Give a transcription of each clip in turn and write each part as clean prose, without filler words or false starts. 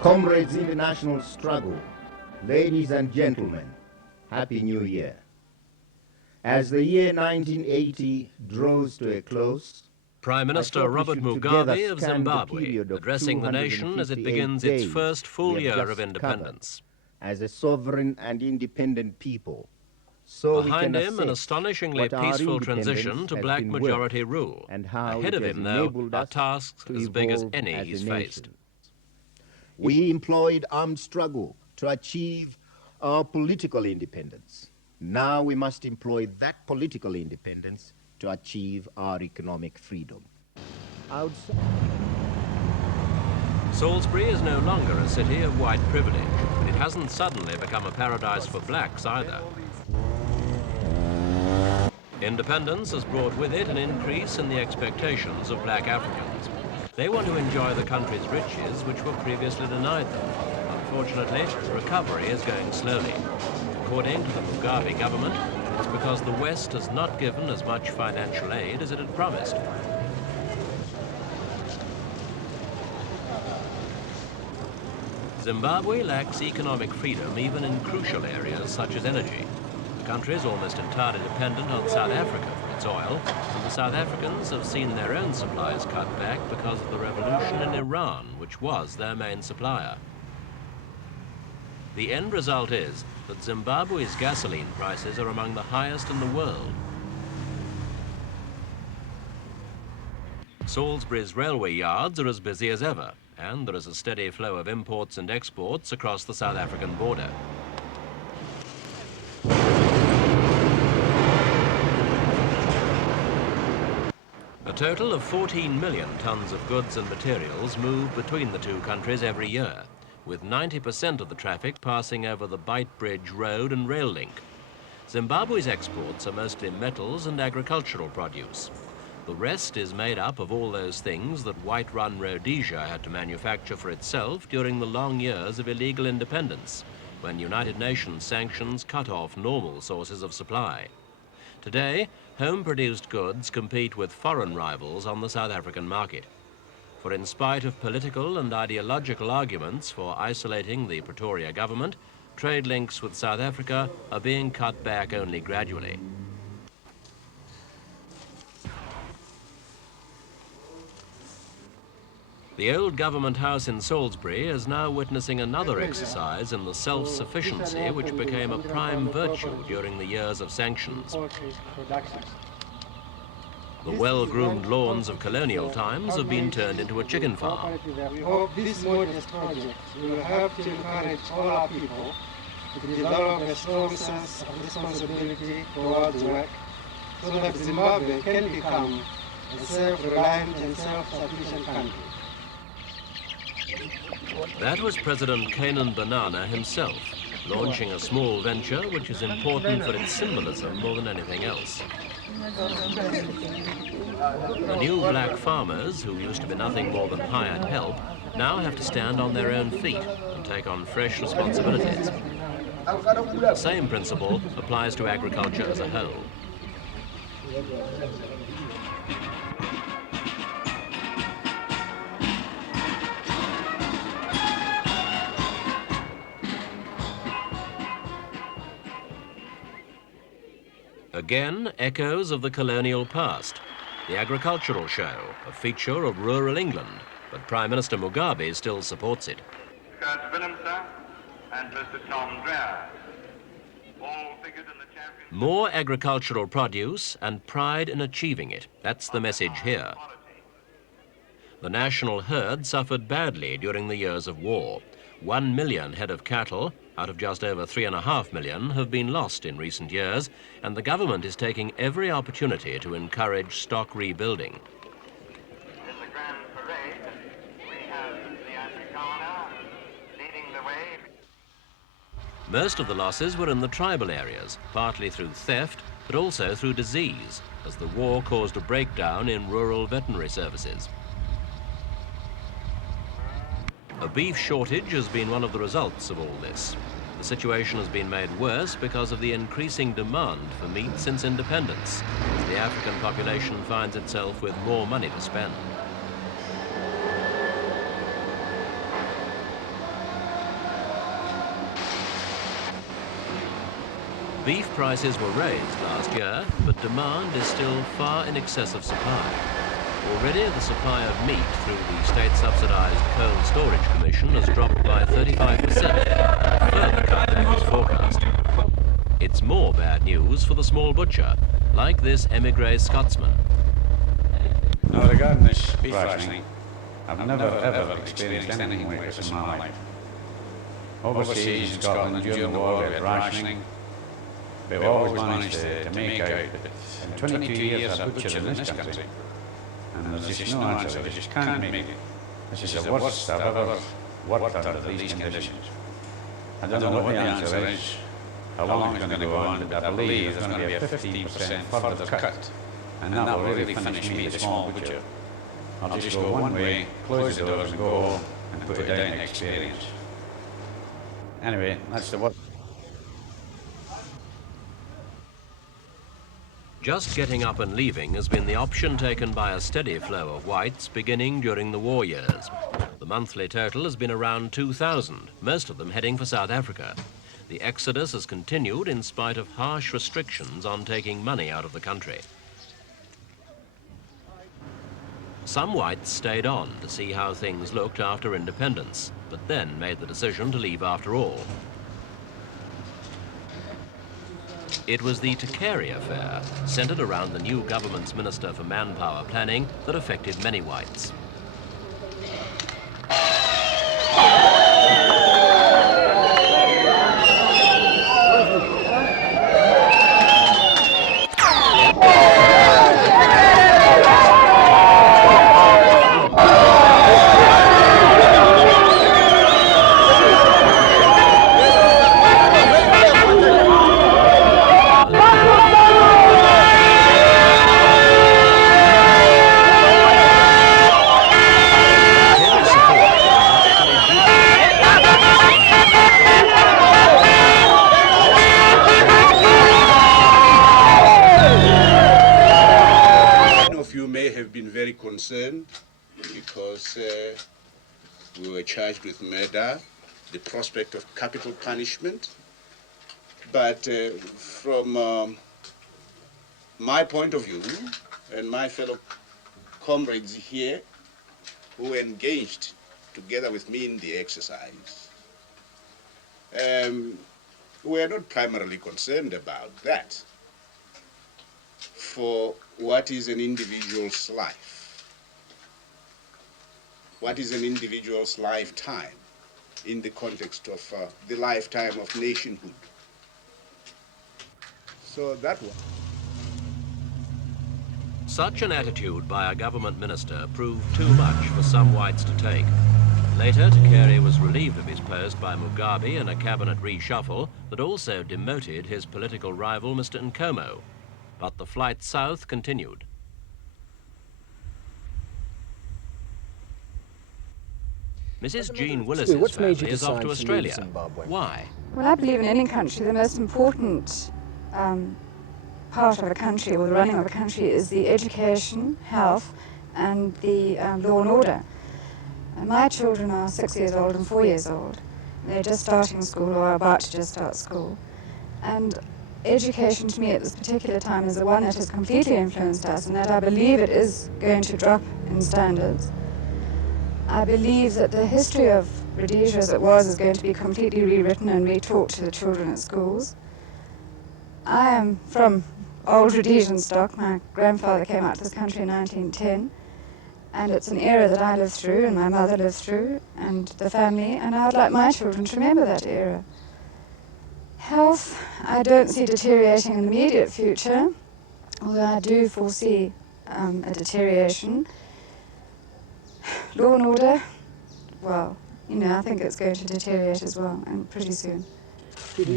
Comrades in the national struggle, ladies and gentlemen, Happy New Year. As the year 1980 draws to a close, Prime Minister Robert Mugabe of Zimbabwe addressing the nation as it begins its first full year of independence. As a sovereign and independent people, so behind him an astonishingly peaceful transition to black majority rule. And how ahead of him, though, are tasks as big as any he's faced. We employed armed struggle to achieve our political independence. Now we must employ that political independence to achieve our economic freedom. Salisbury is no longer a city of white privilege, but it hasn't suddenly become a paradise for blacks either. Independence has brought with it an increase in the expectations of black Africans. They want to enjoy the country's riches which were previously denied them. Unfortunately, recovery is going slowly. According to the Mugabe government, it's because the West has not given as much financial aid as it had promised. Zimbabwe lacks economic freedom even in crucial areas such as energy. The country is almost entirely dependent on South Africa for its oil, and the South Africans have seen their own supplies cut back because of the revolution in Iran, which was their main supplier. The end result is that Zimbabwe's gasoline prices are among the highest in the world. Salisbury's railway yards are as busy as ever, and there is a steady flow of imports and exports across the South African border. A total of 14 million tons of goods and materials move between the two countries every year, with 90% of the traffic passing over the Beitbridge road and rail link. Zimbabwe's exports are mostly metals and agricultural produce. The rest is made up of all those things that white-run Rhodesia had to manufacture for itself during the long years of illegal independence, when United Nations sanctions cut off normal sources of supply. Today, home-produced goods compete with foreign rivals on the South African market. For in spite of political and ideological arguments for isolating the Pretoria government, trade links with South Africa are being cut back only gradually. The old government house in Salisbury is now witnessing another exercise in the self-sufficiency which became a prime virtue during the years of sanctions. The well-groomed lawns of colonial times have been turned into a chicken farm. We hope this modest project will help to encourage all our people to develop a strong sense of responsibility towards work so that Zimbabwe can become a self-reliant and self-sufficient country. That was President Canaan Banana himself, launching a small venture which is important for its symbolism more than anything else. The new black farmers, who used to be nothing more than hired help, now have to stand on their own feet and take on fresh responsibilities. The same principle applies to agriculture as a whole. Again, echoes of the colonial past. The agricultural show, a feature of rural England, but Prime Minister Mugabe still supports it. More agricultural produce and pride in achieving it. That's the message here. The national herd suffered badly during the years of war. 1 million head of cattle, out of just over 3.5 million, have been lost in recent years, and the government is taking every opportunity to encourage stock rebuilding. In the Grand Parade, we have the Afrikaner leading the way. Most of the losses were in the tribal areas, partly through theft, but also through disease, as the war caused a breakdown in rural veterinary services. A beef shortage has been one of the results of all this. The situation has been made worse because of the increasing demand for meat since independence, as the African population finds itself with more money to spend. Beef prices were raised last year, but demand is still far in excess of supply. Already the supply of meat through the state-subsidised Cold Storage Commission has dropped by 35%, a further cut than was forecast. It's more bad news for the small butcher, like this émigré Scotsman. Now, regarding this beef rationing, I've never ever experienced anything like this in my life. Overseas in Scotland during the war we had rationing. We've always managed to make out, but in 22 years I've butchered in this country. And there's just no answer, we just can't make it. This is the worst I've ever worked under these conditions. I don't know what the answer is, how long it's going to go on, but I believe there's going to be a 15% further cut. And that will really finish me, the small butcher. I'll just go one way, close the doors and go home and put it down to experience. Anyway, that's the work. Just getting up and leaving has been the option taken by a steady flow of whites beginning during the war years. The monthly total has been around 2,000, most of them heading for South Africa. The exodus has continued in spite of harsh restrictions on taking money out of the country. Some whites stayed on to see how things looked after independence, but then made the decision to leave after all. It was the Takeri affair, centred around the new government's Minister for Manpower Planning, that affected many whites. Concerned because we were charged with murder, the prospect of capital punishment. But from my point of view and my fellow comrades here who engaged together with me in the exercise, we are not primarily concerned about that. For what is an individual's life? What is an individual's lifetime in the context of the lifetime of nationhood? So that one. Such an attitude by a government minister proved too much for some whites to take. Later, Takeri was relieved of his post by Mugabe in a cabinet reshuffle that also demoted his political rival, Mr. Nkomo. But the flight south continued. Mrs. Jean Willis's family is off to Australia. Why? Well, I believe in any country the most important part of a country, or the running of a country, is the education, health, and the law and order. And my children are 6 years old and 4 years old. They're just starting school or are about to just start school. And education to me at this particular time is the one that has completely influenced us, and that I believe it is going to drop in standards. I believe that the history of Rhodesia as it was is going to be completely rewritten and retaught to the children at schools. I am from old Rhodesian stock. My grandfather came out to this country in 1910, and it's an era that I lived through and my mother lived through and the family, and I would like my children to remember that era. Health, I don't see deteriorating in the immediate future, although I do foresee a deterioration. Law and order, well, you know, I think it's going to deteriorate as well, and pretty soon. There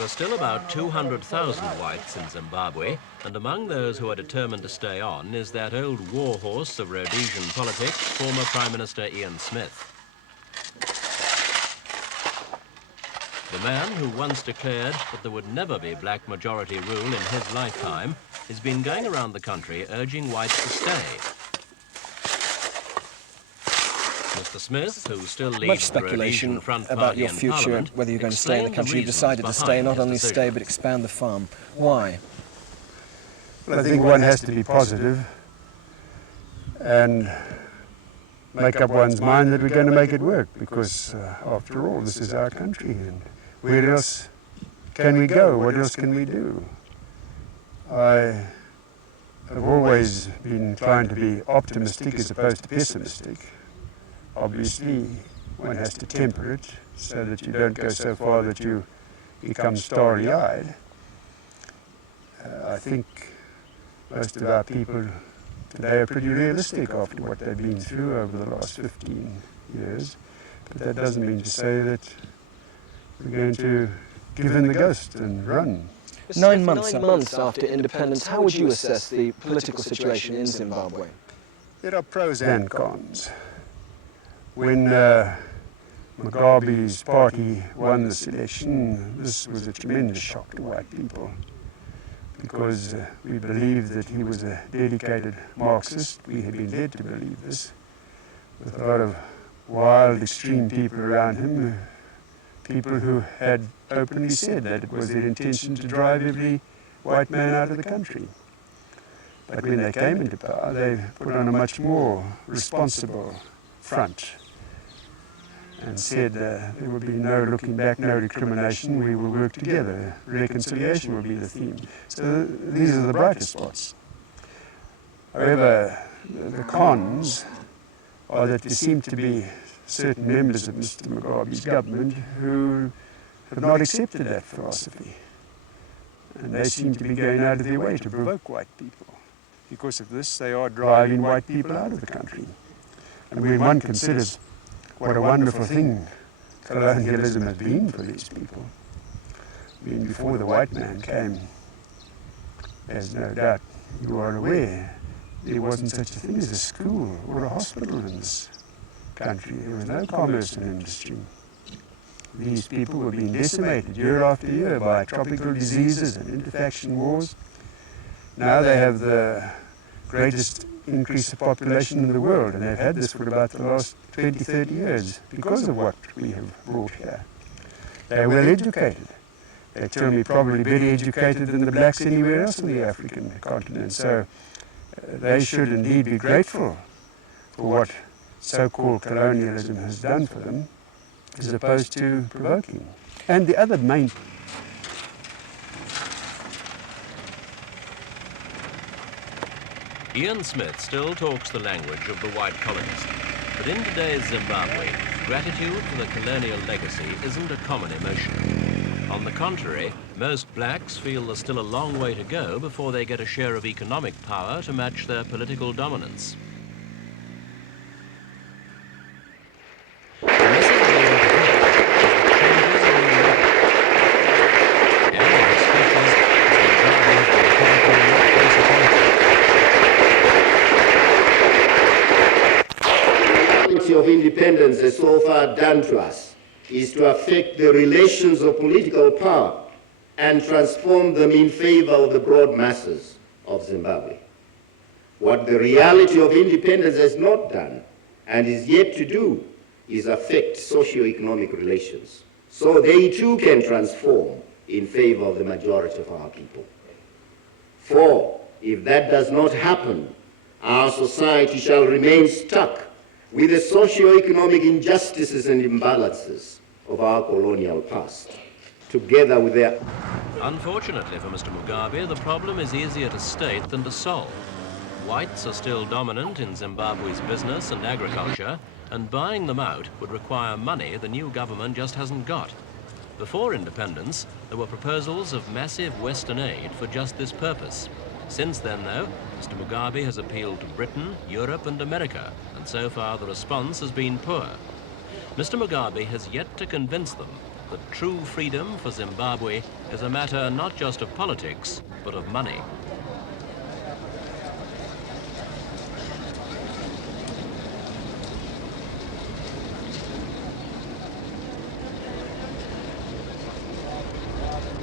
are still about 200,000 whites in Zimbabwe, and among those who are determined to stay on is that old warhorse of Rhodesian politics, former Prime Minister Ian Smith. The man who once declared that there would never be black majority rule in his lifetime has been going around the country urging whites to stay. Mr. Mr. Smith, who still Much leads the speculation Rhodesian Front about Party your in future, Parliament, whether you're going to stay in the explained country. You've reasons decided to stay, behind not his only decision. stay, but expand the farm. Why? Well, I think one has to be positive and make up one's mind that we're going to make it work, because after all, this is our country, and where else can we go? What else can we do? I have always been trying to be optimistic as opposed to pessimistic. Obviously, one has to temper it so that you don't go so far that you become starry-eyed. I think most of our people today are pretty realistic after what they've been through over the last 15 years. But that doesn't mean to say that we're going to give in the ghost and run. 9 months after independence, how would you assess the political situation in Zimbabwe? There are pros and cons. When Mugabe's party won this election, this was a tremendous shock to white people, because we believed that he was a dedicated Marxist. We had been led to believe this, with a lot of wild, extreme people around him, people who had openly said that it was their intention to drive every white man out of the country. But when they came into power, they put on a much more responsible front and said there will be no looking back, no recrimination, we will work together. Reconciliation will be the theme. So these are the brighter spots. However, the cons are that there seem to be certain members of Mr. Mugabe's government who have not accepted that philosophy. And they seem to be going out of their way to provoke white people. Because of this, they are driving white people out of the country. And when one considers what a wonderful thing colonialism has been for these people, I mean, before the white man came, as no doubt you are aware, there wasn't such a thing as a school or a hospital in this country. There was no commerce and industry. These people were being decimated year after year by tropical diseases and interfaction wars. Now they have the greatest increase of population in the world, and they've had this for about the last 20, 30 years because of what we have brought here. They are well educated. They tell me probably better educated than the blacks anywhere else on the African continent. So they should indeed be grateful for what so-called colonialism has done for them, as opposed to provoking. And the other main Ian Smith still talks the language of the white colonist. But in today's Zimbabwe, gratitude for the colonial legacy isn't a common emotion. On the contrary, most blacks feel there's still a long way to go before they get a share of economic power to match their political dominance. Of independence has so far done to us is to affect the relations of political power and transform them in favor of the broad masses of Zimbabwe. What the reality of independence has not done and is yet to do is affect socio-economic relations, so they too can transform in favor of the majority of our people. For if that does not happen, our society shall remain stuck with the socio-economic injustices and imbalances of our colonial past, together with their... Unfortunately for Mr. Mugabe, the problem is easier to state than to solve. Whites are still dominant in Zimbabwe's business and agriculture, and buying them out would require money the new government just hasn't got. Before independence, there were proposals of massive Western aid for just this purpose. Since then, though, Mr. Mugabe has appealed to Britain, Europe and America, and so far the response has been poor. Mr. Mugabe has yet to convince them that true freedom for Zimbabwe is a matter not just of politics, but of money.